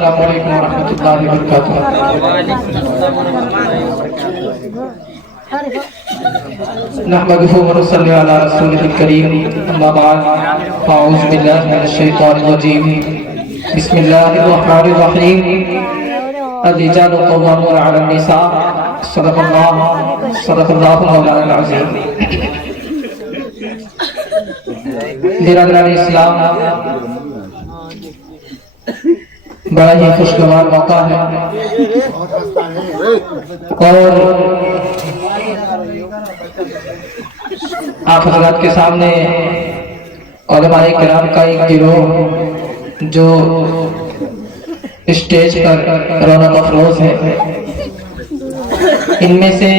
السلام علیکم ورحمۃ اللہ وبرکاتہ۔ نحمده ونصلي على رسوله الكريم، اما بعد فاعوذ بالله من الشیطان الرجیم، بسم اللہ الرحمن الرحیم۔ الرجال قوامون على النساء، صدق اللہ مولانا العظیم۔ برادران اسلام، بڑا ہی خوشگوار موقع ہے اور آپ حضرات کے سامنے علماء کرام کا ایک گروہ جو اسٹیج پر رونق افروز ہے، ان میں سے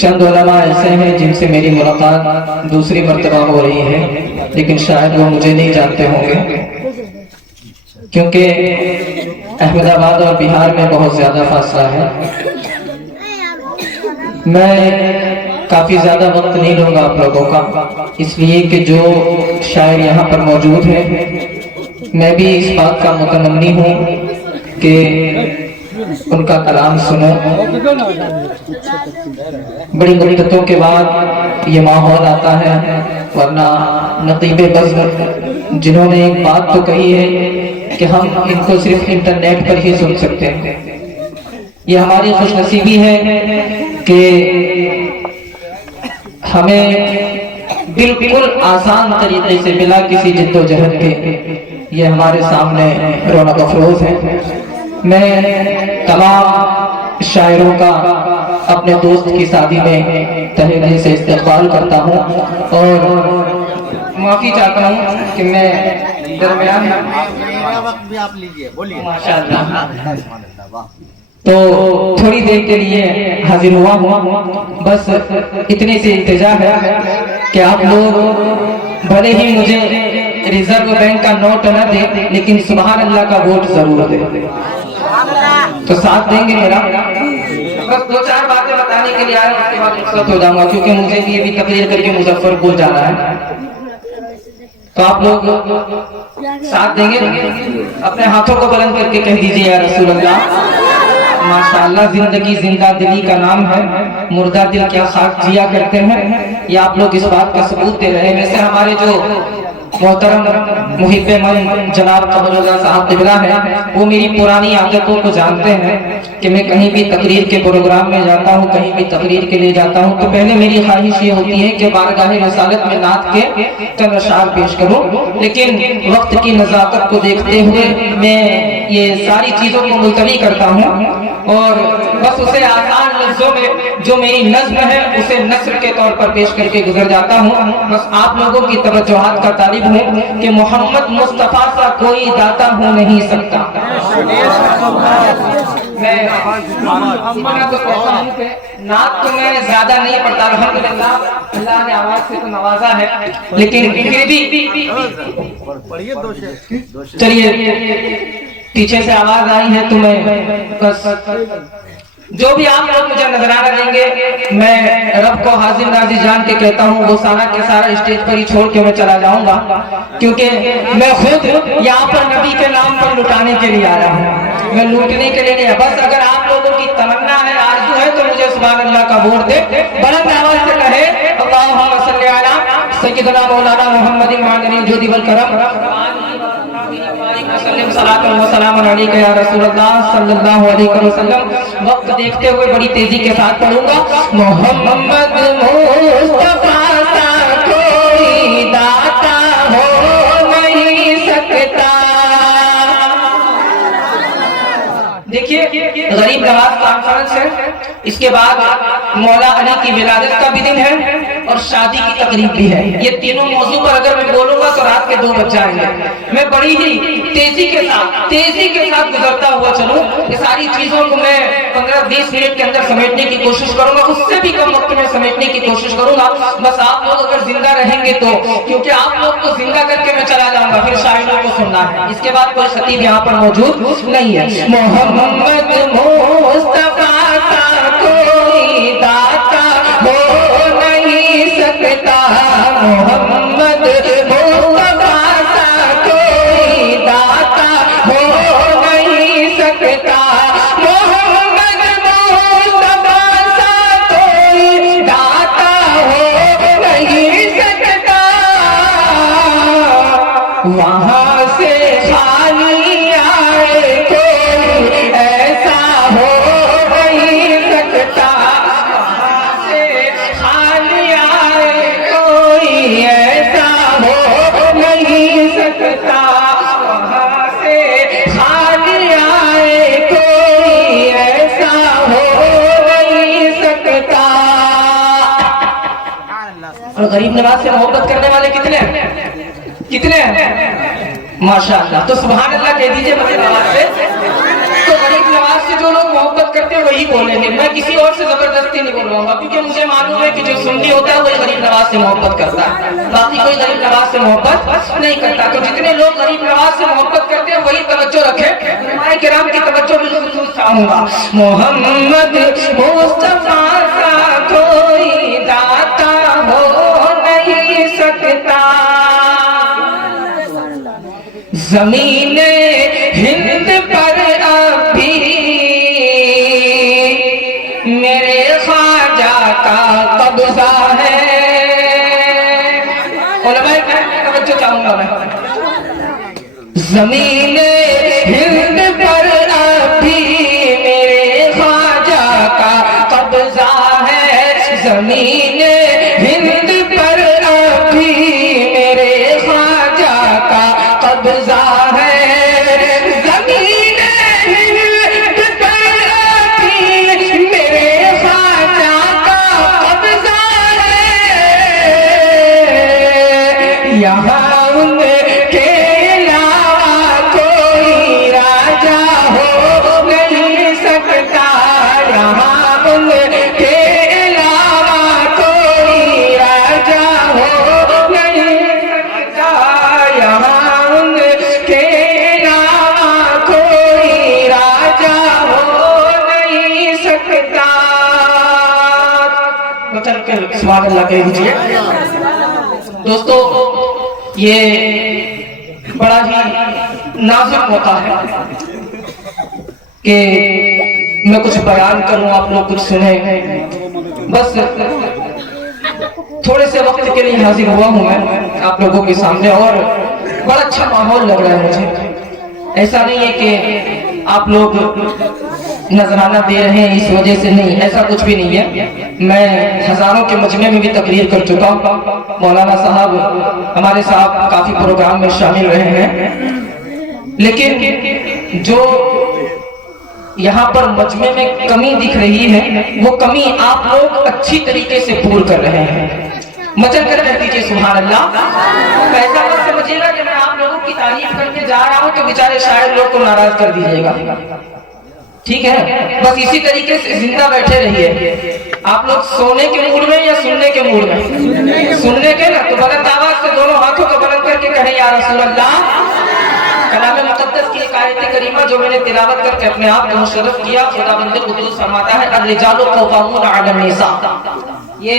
چند علماء ایسے ہیں جن سے میری ملاقات دوسری مرتبہ ہو رہی ہے، لیکن شاید وہ مجھے نہیں جانتے ہوں گے کیونکہ احمد آباد اور بہار میں بہت زیادہ فاصلہ ہے۔ میں کافی زیادہ وقت نہیں لوں گا آپ لوگوں کا، اس لیے کہ جو شاعر یہاں پر موجود ہیں، میں بھی اس بات کا متمنی ہوں کہ ان کا کلام سنوں۔ بڑی مدتوں کے بعد یہ ماحول آتا ہے، ورنہ نقیب بزم جنہوں نے ایک بات تو کہی ہے کہ ہم ان کو صرف انٹرنیٹ پر ہی سن سکتے ہیں۔ یہ ہماری خوش نصیبی ہے کہ ہمیں بالکل آسان طریقے سے بلا کسی جد و جہد کے یہ ہمارے سامنے رونق افروز ہے۔ میں تمام شاعروں کا اپنے دوست کی شادی میں تہہ دل سے استقبال کرتا ہوں اور معافی چاہتا ہوں کہ میں درمیان ماشاءاللہ تو تھوڑی دیر کے لیے حاضر ہوا ہوں، بس اتنی سی التجا ہے کہ آپ لوگ بھلے ہی مجھے ریزرو بینک کا نوٹ نہ دے لیکن سبحان اللہ کا ووٹ ضرور دے، تو ساتھ دیں گے میرا؟ بس دو چار باتیں بتانے کے لیے آیا، اس کے بعد رخصت ہو جاؤں گا کیونکہ مجھے بھی ابھی تقریر کر کے مظفرپور جانا ہے۔ تو آپ لوگ ساتھ دیں گے؟ اپنے ہاتھوں کو بلند کر کے کہہ دیجئے یا رسول اللہ۔ ماشاءاللہ، زندگی زندہ دلی کا نام ہے، مردہ دل کیا خاک جیا کرتے ہیں، یہ آپ لوگ اس بات کا ثبوت دے رہے ہیں۔ ویسے ہمارے جو محترم محب من جناب قمر رضا صاحب قبلہ ہے، وہ میری پرانی عادتوں کو جانتے ہیں کہ میں کہیں بھی تقریر کے پروگرام میں جاتا ہوں، کہیں بھی تقریر کے لیے جاتا ہوں تو پہلے میری خواہش یہ ہوتی ہے کہ بارگاہ رسالت میں نعت کے چند اشعار پیش کروں، لیکن وقت کی نزاکت کو دیکھتے ہوئے میں یہ ساری چیزوں کو ملتوی کرتا ہوں اور بس اسے آسان لفظوں میں جو میری نظم ہے اسے نثر کے طور پر پیش کر کے گزر جاتا ہوں۔ بس آپ لوگوں کی توجہات کا طالب ہوں کہ محمد مصطفیٰ سا کوئی داتا ہو نہیں سکتا۔ میں تو کہتا ہوں کہ نعت تو میں زیادہ نہیں پڑھتا، الحمدللہ اللہ نے آواز سے تو نوازا ہے، لیکن پھر بھی چلیے پیچھے سے آواز آئی ہے تو میں بس جو بھی آپ لوگ مجھے نظرانہ دیں گے میں رب کو حاضر ناظر جان کے کہتا ہوں وہ سارا کے سارا اسٹیج پر ہی چھوڑ کے میں چلا جاؤں گا، کیونکہ میں خود یہاں پر نبی کے نام پر لٹانے کے لیے آیا ہوں، میں لوٹنے کے لیے نہیں۔ بس اگر آپ لوگوں کی تمنا ہے، آرزو ہے تو مجھے سبحان اللہ کا ووٹ دے، بلند آواز سے کہے اللہم صلی علی سیدنا مولانا محمد معدن الجود والکرم صلاۃ و سلام علیک یا رسول اللہ صلی اللہ علیہ وسلم۔ وقت دیکھتے ہوئے بڑی تیزی کے ساتھ پڑھوں گا۔ محمد مصطفیٰ سا کوئی داتا ہو نہیں سکتا۔ دیکھیے غریب نواز کانفرنس ہے، اس کے بعد مولا علی کی ولادت کا بھی دن ہے اور شادی کی تقریب بھی ہے۔ یہ تینوں موضوع پر اگر میں بولوں گا تو رات کے 2 بج جائیں گے۔ میں بڑی ہی تیزی کے ساتھ گزرتا ہوا چلوں، یہ ساری چیزوں کو میں 15-20 منٹ کے اندر سمیٹنے کی کوشش کروں گا، اس سے بھی کم وقت میں سمیٹنے کی کوشش کروں گا۔ بس آپ لوگ اگر زندہ رہیں گے تو، کیونکہ آپ لوگ کو زندہ کر کے میں چلا جاؤں گا، پھر شاعروں کو سننا ہے، اس کے بعد کوئی خطیب یہاں پر موجود نہیں ہے۔ محمد مصطفیٰ سا کوئی داتا ہو نہیں سکتا، محمد مصطفیٰ سا کوئی داتا ہو نہیں وہاں سے خالی آئے کوئی ایسا ہو نہیں سکتا، وہاں سے خالی آئے کوئی ایسا ہو نہیں سکتا، وہاں سے خالی آئے کوئی ایسا ہو نہیں سکتا۔ اور غریب نواز سے محبت کرنے والے کتنے ہیں؟ کتنے ہیں؟ ماشاءاللہ۔ تو سبحان اللہ کہہ دیجئے مجھے نواز سے۔ تو غریب نواز سے جو لوگ محبت کرتے ہیں وہی بولیں گے، میں کسی اور سے زبردستی نہیں بولوں گا، کیونکہ مجھے معلوم ہے کہ جو سنی ہوتا ہے وہی غریب نواز سے محبت کرتا ہے، باقی کوئی غریب نواز سے محبت نہیں کرتا۔ تو جتنے لوگ غریب نواز سے محبت کرتے ہیں وہی توجہ رکھیں، علماء کرام کی توجہ بالخصوص چاہوں گا۔ محمد مصطفیٰ کا کوئی داتا ہو نہیں سکتا، زمین ہند پر اب بھی میرے خواجہ کا قبضہ ہے۔ علماء کرام کی توجہ چاہوں گا میں۔ زمین ہند پر اب بھی میرے خواجہ کا قبضہ ہے، زمین ہند پر اب بھی میرے خواجہ کا قبضہ ہے، زمین ہند پر اب بھی میرے خواجہ کا قبضہ ہے، یہاں ان کے علاوہ کوئی راجا ہو نہیں سکتا، یہاں ان کے علاوہ کوئی راجا ہو نہیں سکتا، یہاں ان کے علاوہ کوئی راجا ہو نہیں سکتا۔ تو چل کے سبحان اللہ کہہ دیجئے۔ دوستو یہ بڑا ہی نازک موقع ہے کہ میں کچھ بیان کروں، آپ لوگ کچھ سنیں۔ بس تھوڑے سے وقت کے لیے حاضر ہوا ہوں میں آپ لوگوں کے سامنے، اور بڑا اچھا ماحول لگ رہا ہے مجھے۔ ایسا نہیں ہے کہ آپ لوگ نذرانہ دے رہے ہیں اس وجہ سے، نہیں، ایسا کچھ بھی نہیں ہے۔ میں ہزاروں کے مجمع میں بھی تقریر کر چکا ہوں، مولانا صاحب ہمارے صاحب کافی پروگرام میں شامل رہے ہیں، لیکن جو یہاں پر مجمع میں کمی دکھ رہی ہے وہ کمی آپ لوگ اچھی طریقے سے پور کر رہے ہیں۔ مچل کر کہہ دیجئے سبحان اللہ۔ ایسا مت سمجھیے گا کہ میں آپ لوگوں کی تعریف کر کے جا رہا ہوں تو بیچارے شاعر لوگ کو ناراض کر دیجیے گا، ٹھیک ہے؟ بس اسی طریقے سے زندہ بیٹھے رہیے۔ آپ لوگ سونے کے موڈ میں یا سننے کے موڈ میں؟ سننے کے نا، تو بلند آواز سے دونوں ہاتھوں کو بلند کر کے کہیں یا رسول اللہ۔ کلام مقدس کی ایک آیت کریمہ جو میں نے تلاوت کر کے اپنے آپ کو مشرف کیا، خدا بند قدوس فرماتا ہے الرجال قوامون علی النساء۔ یہ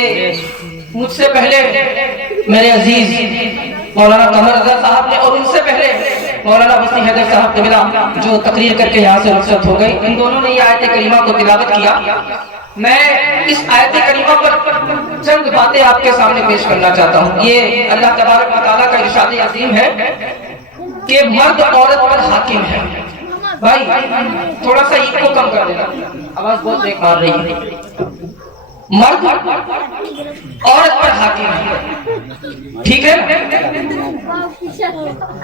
مجھ سے پہلے میرے عزیز مولانا قمر رضا صاحب نے، اور ان سے پہلے مولانا وسیع حیدر صاحب قبلہ جو تقریر کر کے یہاں سے رخصت ہو گئی، ان دونوں نے یہ آیت کریمہ کو تلاوت کیا۔ میں اس آیت کریمہ پر چند باتیں آپ کے سامنے پیش کرنا چاہتا ہوں۔ یہ اللہ تبارک و تعالیٰ کا ارشاد عظیم ہے کہ مرد عورت پر حاکم ہے۔ بھائی تھوڑا سا ایک کو کم کر دینا، آواز بہت دیکھ مار رہی ہے۔ مرد عورت پر حاکم ہے، ٹھیک ہے؟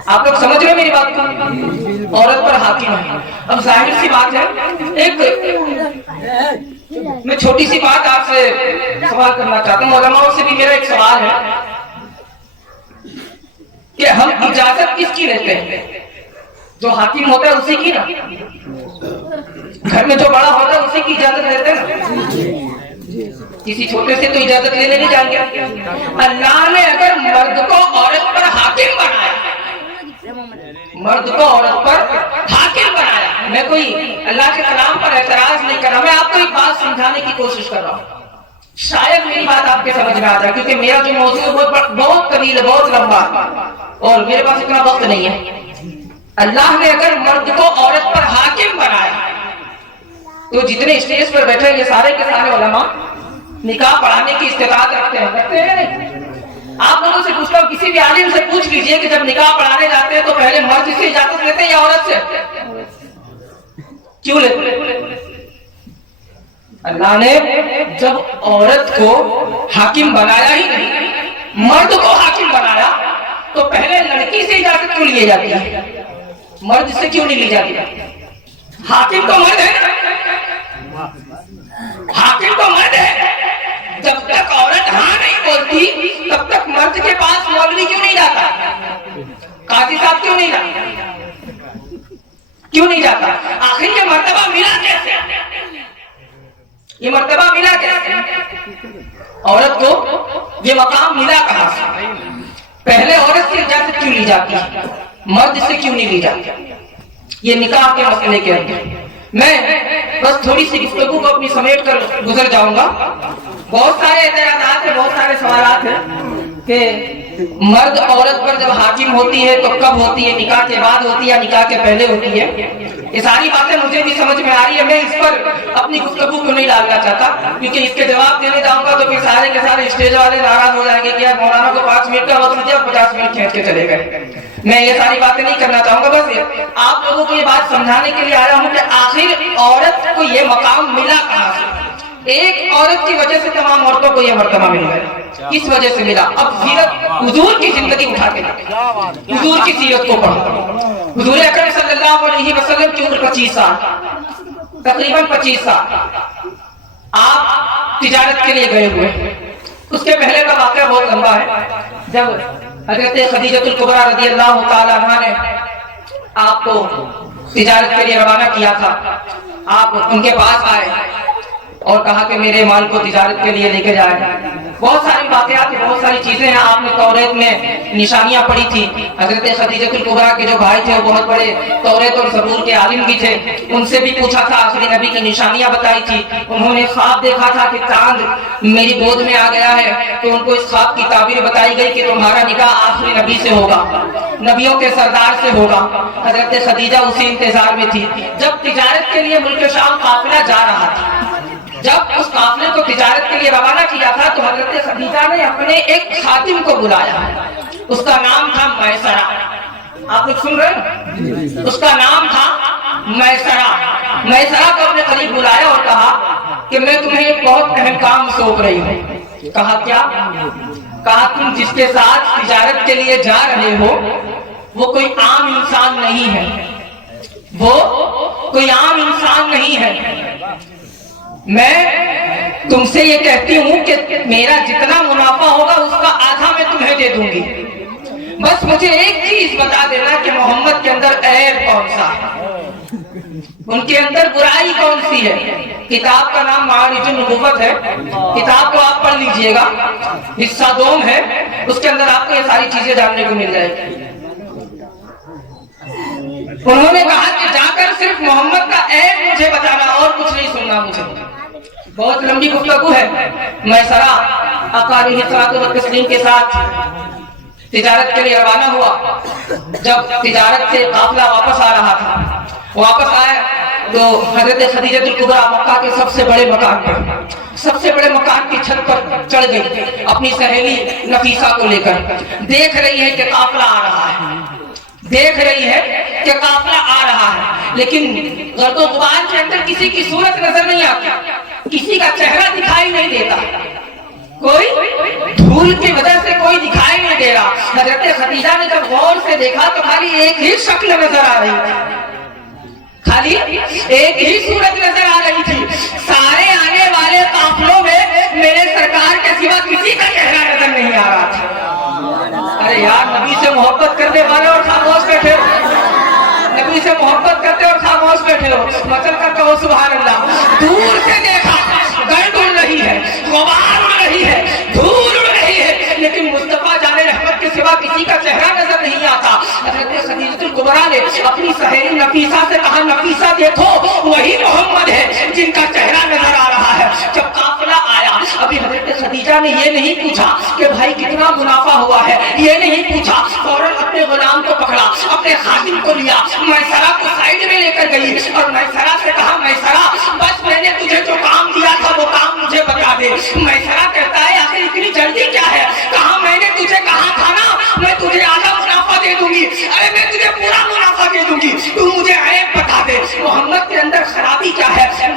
آپ لوگ سمجھ رہے میری بات کو؟ عورت پر حاکم ہے۔ اب ظاہر سی بات ہے، ایک میں چھوٹی سی بات آپ سے سوال کرنا چاہتا ہوں، علماء سے بھی میرا ایک سوال ہے کہ ہم اجازت کس کی لیتے ہیں؟ جو حاکم ہوتا ہے اسی کی نا، گھر میں جو بڑا ہوتا ہے اسی کی اجازت لیتے ہیں نا، کسی چھوٹے سے تو اجازت لینے نہیں جائیں گے۔ اللہ نے اگر مرد کو عورت پر حاکم بنایا، مرد کو عورت پر حاکم بنایا، میں کوئی اللہ کے کلام پر اعتراض نہیں کر رہا، میں آپ کو ایک بات سمجھانے کی کوشش کر رہا ہوں، شاید میری بات آپ کے سمجھ میں آ جائے، کیونکہ میرا جو موضوع ہے بہت طویل ہے، بہت لمبا، اور میرے پاس اتنا وقت نہیں ہے۔ اللہ نے اگر مرد کو عورت پر حاکم بنایا تو جتنے اسٹیج پر بیٹھے یہ سارے کے سارے علماء نکاح پڑھانے کی استطاعت رکھتے ہیں نہیں؟ آپ لوگوں سے پوچھتا اب کسی بھی عالم سے پوچھ لیجئے کہ جب نکاح پڑھانے جاتے ہیں تو پہلے مرد سے اجازت لیتے ہیں یا عورت سے؟ کیوں لیتے؟ اللہ نے جب عورت کو حاکم بنایا ہی نہیں، مرد کو حاکم بنایا، تو پہلے لڑکی سے اجازت کیوں لی جاتی ہے؟ مرد سے کیوں نہیں لی جاتی؟ حاکم تو مرد ہے، حاکم تو مرد ہے۔ جب تک عورت ہاں نہیں بولتی تب تک مرد کے پاس مولوی کیوں نہیں جاتا؟ قاضی صاحب کیوں نہیں جاتا؟ کیوں نہیں جاتا؟ آخر یہ مرتبہ ملا کیسے؟ یہ مرتبہ ملا کیسے؟ عورت کو یہ مقام ملا کہاں سے؟ پہلے عورت سے اجازت کیوں لی جاتی ہے، مرد سے کیوں نہیں لی جاتی؟ یہ نکاح کے مسئلے کے اندر میں بس تھوڑی سی گفتگو کو اپنی سمیٹ کر گزر جاؤں گا۔ بہت سارے اعتراضات ہیں، بہت سارے سوالات ہیں کہ مرد عورت پر جب حاکم ہوتی ہے تو کب ہوتی ہے، نکاح کے بعد ہوتی ہے یا نکاح کے پہلے ہوتی ہے؟ یہ ساری باتیں مجھے بھی سمجھ میں آ رہی ہے، میں اس پر اپنی گفتگو کو نہیں ڈالنا چاہتا، کیونکہ اس کے جواب دینے جاؤں گا تو پھر سارے کے سارے اسٹیج والے ناراض ہو جائیں گے کہ مولانا کو 5 منٹ کا وقت دیا اور 50 منٹ کھینچ کے چلے گئے۔ میں یہ ساری باتیں نہیں کرنا چاہوں گا، بس آپ لوگوں کو یہ بات سمجھانے کے لیے آیا ہوں کہ آخر عورت کو یہ مقام ملا کہاں سے؟ ایک عورت کی وجہ سے تمام عورتوں کو یہ مرتبہ مل گیا، کس وجہ سے ملا؟ اب سیرت حضور کی زندگی اٹھا کے حضور کی سیرت کو پڑھو۔ حضور اکرم صلی اللہ علیہ وسلم کی عمر 25 سال، تقریباً 25 سال آپ تجارت کے لیے گئے ہوئے۔ اس کے پہلے کا واقعہ بہت لمبا ہے، جب حضرت خدیجۃ الکبریٰ رضی اللہ تعالی عنہا نے آپ کو تجارت کے لیے روانہ کیا تھا، آپ ان کے پاس آئے اور کہا کہ میرے مال کو تجارت کے لیے لے کے جائے۔ بہت ساری واقعات ہیں، بہت ساری چیزیں ہیں، آپ نے توریت میں نشانیاں پڑھی تھی۔ حضرت خدیجۃ الکبریٰ کے جو بھائی تھے وہ بہت بڑے توریت اور زبور کے عالم بھی تھے، ان سے بھی پوچھا تھا، آخری نبی کی نشانیاں بتائی تھی۔ انہوں نے خواب دیکھا تھا کہ چاند میری گود میں آ گیا ہے، تو ان کو اس خواب کی تعبیر بتائی گئی کہ تمہارا نکاح آخری نبی سے ہوگا، نبیوں کے سردار سے ہوگا۔ حضرت خدیجہ اسی انتظار میں تھی۔ جب تجارت کے لیے ملک شام قافلہ جا رہا تھا، جب اس قافلے کو تجارت کے لیے روانہ کیا تھا تو حضرت خدیجہ نے اپنے ایک خادم کو بلایا، اس کا نام تھا میسرہ۔ آپ لوگ سن رہے ہیں؟ اس کا نام تھا میسرہ۔ میسرہ کو اپنے قریب بلایا اور کہا کہ میں تمہیں ایک بہت اہم کام سونپ رہی ہوں۔ کہا کیا؟ کہا تم جس کے ساتھ تجارت کے لیے جا رہے ہو وہ کوئی عام انسان نہیں ہے، وہ کوئی عام انسان نہیں ہے۔ میں تم سے یہ کہتی ہوں کہ میرا جتنا منافع ہوگا اس کا آدھا میں تمہیں دے دوں گی، بس مجھے ایک چیز بتا دینا کہ محمد کے اندر عیب کون سا ہے، ان کے اندر برائی کون سی ہے۔ کتاب کا نام معارج النبوت ہے، کتاب کو آپ پڑھ لیجئے گا، حصہ دوم ہے، اس کے اندر آپ کو یہ ساری چیزیں جاننے کو مل جائے گی۔ انہوں نے کہا کہ جا کر صرف محمد کا عیب مجھے بتانا اور کچھ نہیں سننا مجھے۔ بہت لمبی گفتگو ہے۔ میسرہ آقا علیہ الصلوۃ والتسلیم کے ساتھ تجارت کے لیے روانہ ہوا۔ جب تجارت سے قافلہ واپس آ رہا تھا، واپس آیا تو حضرت خدیجۃ الکبریٰ مکہ کے سب سے بڑے مکان پر، سب سے بڑے مکان کی چھت پر چڑھ گئی اپنی سہیلی نفیسہ کو لے کر۔ دیکھ رہی ہے کہ قافلہ آ رہا ہے، دیکھ رہی ہے کہ قافلہ آ رہا ہے، لیکن گرد و غبار کے اندر کسی کی صورت نظر نہیں آتی، کسی کا چہرہ دکھائی نہیں دیتا، کوئی دھول کی وجہ سے کوئی دکھائی نہیں دے رہا۔ حضرت خدیجہ نے جب غور سے دیکھا تو خالی ایک ہی شکل نظر آ رہی تھی، خالی ایک ہی صورت نظر آ رہی تھی۔ سارے آنے والے قافلوں میں میرے سرکار کے سوا کسی کا چہرہ نظر نہیں آ رہا تھا۔ ارے یار، نبی سے محبت کرنے والے اور خاموش بیٹھے ہو، نبی سے محبت کرتے اور خاموش بیٹھے ہو، مچل کر کہو سبحان اللہ۔ دور سے دیکھا گرد اڑ رہی ہے، غبار اڑ رہی ہے، دھول اڑ رہی ہے، لیکن مصطفیٰ جان رحمت کے سوا کسی کا چہرہ نظر نہیں آتا۔ حضرت خدیجۃ الکبریٰ نے اپنی سہیلی نفیسہ سے کہا، نفیسہ دیکھو وہی محمد ہے جن کا چہرہ نظر آ رہا ہے۔ جب قافلہ آیا، ابھی حضرت خدیجہ نے یہ نہیں پوچھا کہ بھائی کتنا منافع ہوا ہے، یہ نہیں پوچھا، فوراً اپنے غلام کو پکڑا، اپنے خادم کو لیا، میسرہ کو سائیڈ میں لے کر گئی اور میسرہ سے کہا، میسرہ بس میں نے تجھے جو کام دیا تھا وہ کام مجھے بتا دے۔ میسرہ کہتا ہے آخر اتنی جلدی کیا ہے؟ کہا میں نے تجھے کہا تھا نا